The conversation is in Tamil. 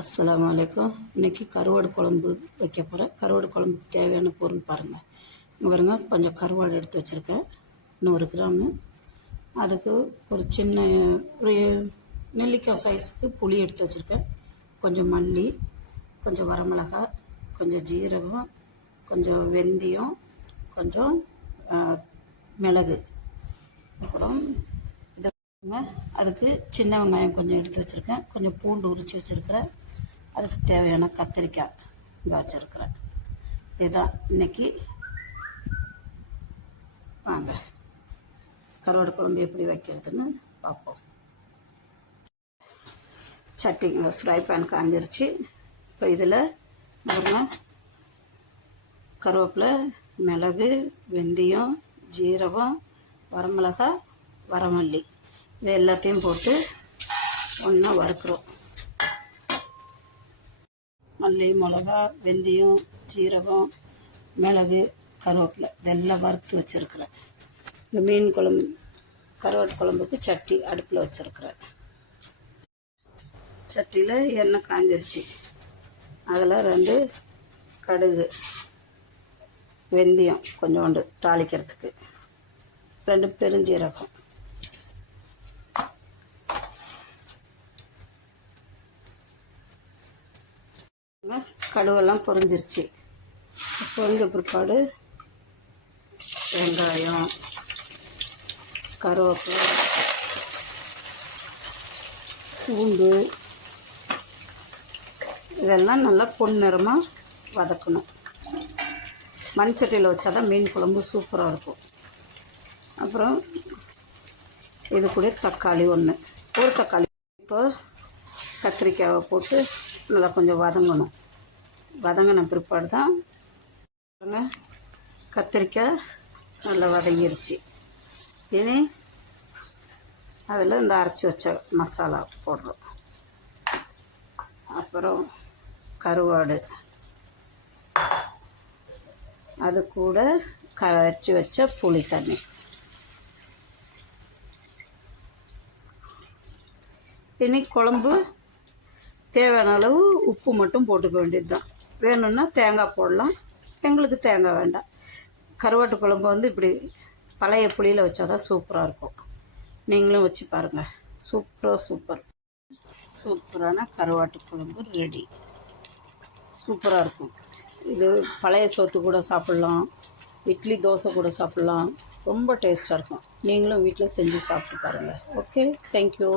அஸ்ஸலாமு அலைக்கும். இன்றைக்கி கருவாடு குழம்பு வைக்க போகிறேன். கருவாடு குழம்புக்கு தேவையான பொருள் பாருங்கள். இங்கே பாருங்கள், கொஞ்சம் கருவாடு எடுத்து வச்சுருக்கேன், 100 கிராமு. அதுக்கு ஒரு சின்ன ஒரு நெல்லிக்காய் சைஸுக்கு புளி எடுத்து வச்சுருக்கேன். கொஞ்சம் மல்லி, கொஞ்சம் வரமிளகாய், கொஞ்சம் ஜீரகம், கொஞ்சம் வெந்தயம், கொஞ்சம் மிளகு. அப்புறம் அதுக்கு சின்ன வெங்காயம் கொஞ்சம் எடுத்து வச்சுருக்கேன். கொஞ்சம் பூண்டு உரித்து வச்சுருக்கிறேன். அதுக்கு தேவையான கத்திரிக்காய் இங்கே வச்சுருக்கிறேன். இதுதான் இன்றைக்கி. வாங்க கருவாடு குழம்பு எப்படி வைக்கிறதுன்னு பார்ப்போம். சட்டி ஃப்ரை பேன் காஞ்சிருச்சு. இப்போ இதில் கருவேப்பிலை, மிளகு, வெந்தயம், ஜீரகம், வரமிளகாய், வரமல்லி இது எல்லாத்தையும் போட்டு ஒன்றா வறுக்கிறோம். மல்லி, மிளகா, வெந்தயம், ஜீரகம், மிளகு, கருவேப்பிலை இதெல்லாம் வறுத்து வச்சுருக்கிறேன். இந்த மீன் குழம்பு கருவாட்டு குழம்புக்கு சட்டி அடுப்பில் வச்சுருக்கிறேன். சட்டியில் எண்ணெய் காஞ்சிருச்சு. அதில் 2 கடுகு, வெந்தயம் கொஞ்சோண்டு தாளிக்கிறதுக்கு, 2 பெருஞ்சீரகம், கடுவெல்லாம் பொரிஞ்சிருச்சு. பொரிஞ்ச பிற்பாடு வெங்காயம், கருவேப்பிலை, பூண்டு இதெல்லாம் நல்லா பொன்னிறமாக வதக்கணும். மண் சட்டியில் வச்சா தான் மீன் குழம்பு சூப்பராக இருக்கும். அப்புறம் இது கூட தக்காளி ஒரு தக்காளி. இப்போ கத்திரிக்காயை போட்டு நல்லா கொஞ்சம் வதங்கணும். வதங்கின பிற்பாடு தான் கத்திரிக்காய் நல்லா வதங்கிருச்சு. இனி அதில் இந்த அரைச்சி வச்ச மசாலா போடுறோம். அப்புறம் கருவாடு, அது கூட கரைச்சி வச்ச புளி தண்ணி. இனி குழம்பு தேவையான அளவு உப்பு மட்டும் போட்டுக்க வேண்டியது தான். வேணும்னா தேங்காய் போடலாம், எங்களுக்கு தேங்காய் வேண்டாம். கருவாட்டு குழம்பு இப்படி பழைய புளியில் வச்சா தான் சூப்பராக இருக்கும். நீங்களும் வச்சு பாருங்கள். சூப்பரான கருவாட்டு குழம்பு ரெடி. சூப்பராக இருக்கும். இது பழைய சோத்து கூட சாப்பிட்லாம், இட்லி தோசை கூட சாப்பிட்லாம். ரொம்ப டேஸ்ட்டாக இருக்கும். நீங்களும் வீட்டில் செஞ்சு சாப்பிட்டு பாருங்கள். Okay, thank you.